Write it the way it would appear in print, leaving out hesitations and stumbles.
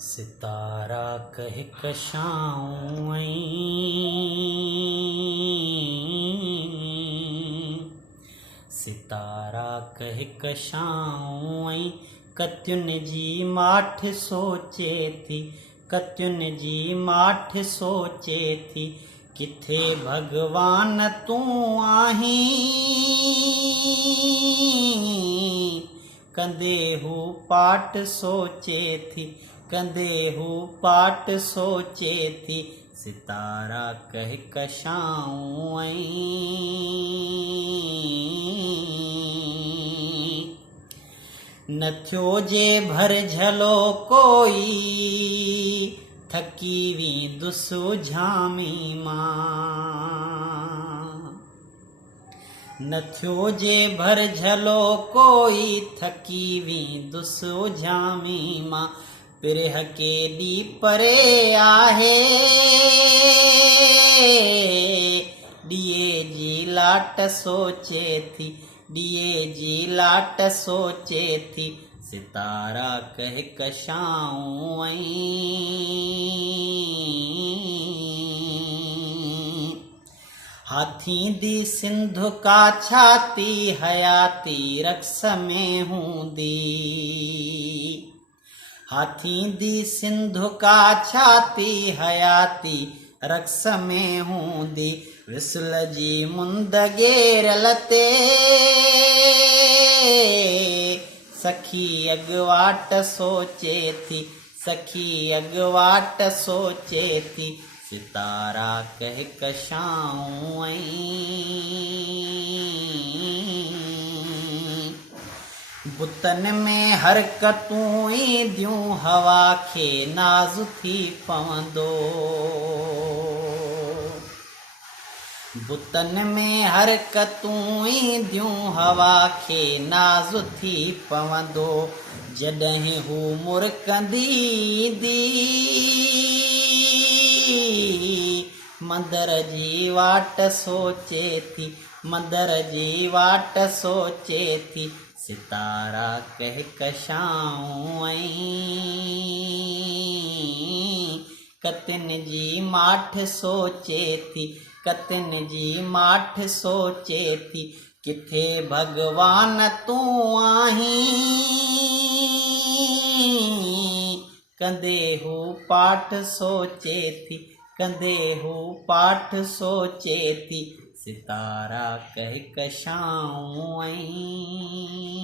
सितारा कह कशाऊं ऐं सितारा कह कशाऊं ऐं कतियुनि जी माठ सोचे थी कतियुनि जी माठ सोचे थी किथे भगवान तूं आहीं कंदे हू पाठ सोचे थी कंदे हू पाठ सोचे थी सितारा कह कशाऊं ऐं न थियो जे भर झलो कोई थकी वेंदुसि झामी मां न थियो जे भर झलो कोई थकी वेंदुसि झामी मां पिरह केॾी परे आहे ॾीए जी लाट सोचे थी ॾीए जी लाट सोचे थी सितारा कह कशाऊं ऐं हाथींदी सिंध का छाती हयाती रक्स में हूंदी हाथींदी सिंध का छाती हयाती रक्स में हूंदी विसल जी मुंद गेरल ते सखी अॻवाट सोचे थी सखी अॻवाट सोचे थी सितारा कह कशाऊं ऐं बुतन में हरकतूं ईंदियूं हवा खे नाज़ थी पवंदो बुतन में हरकतूं ईंदियूं हवा खे नाज़ थी पवंदो जॾहिं हू मुरकंदी मंदर जी वाट सोचे थी मंदर जी वाट सोचे थी सितारा कह कशाऊं ऐं कतियुनि जी माठ सोचे थी कतियुनि जी माठ सोचे थी किथे भगवान तूं आहीं कंदे हू पाठ सोचे थी कंदे हू पाठ सोचे थी सितारा कह कशाऊं ऐं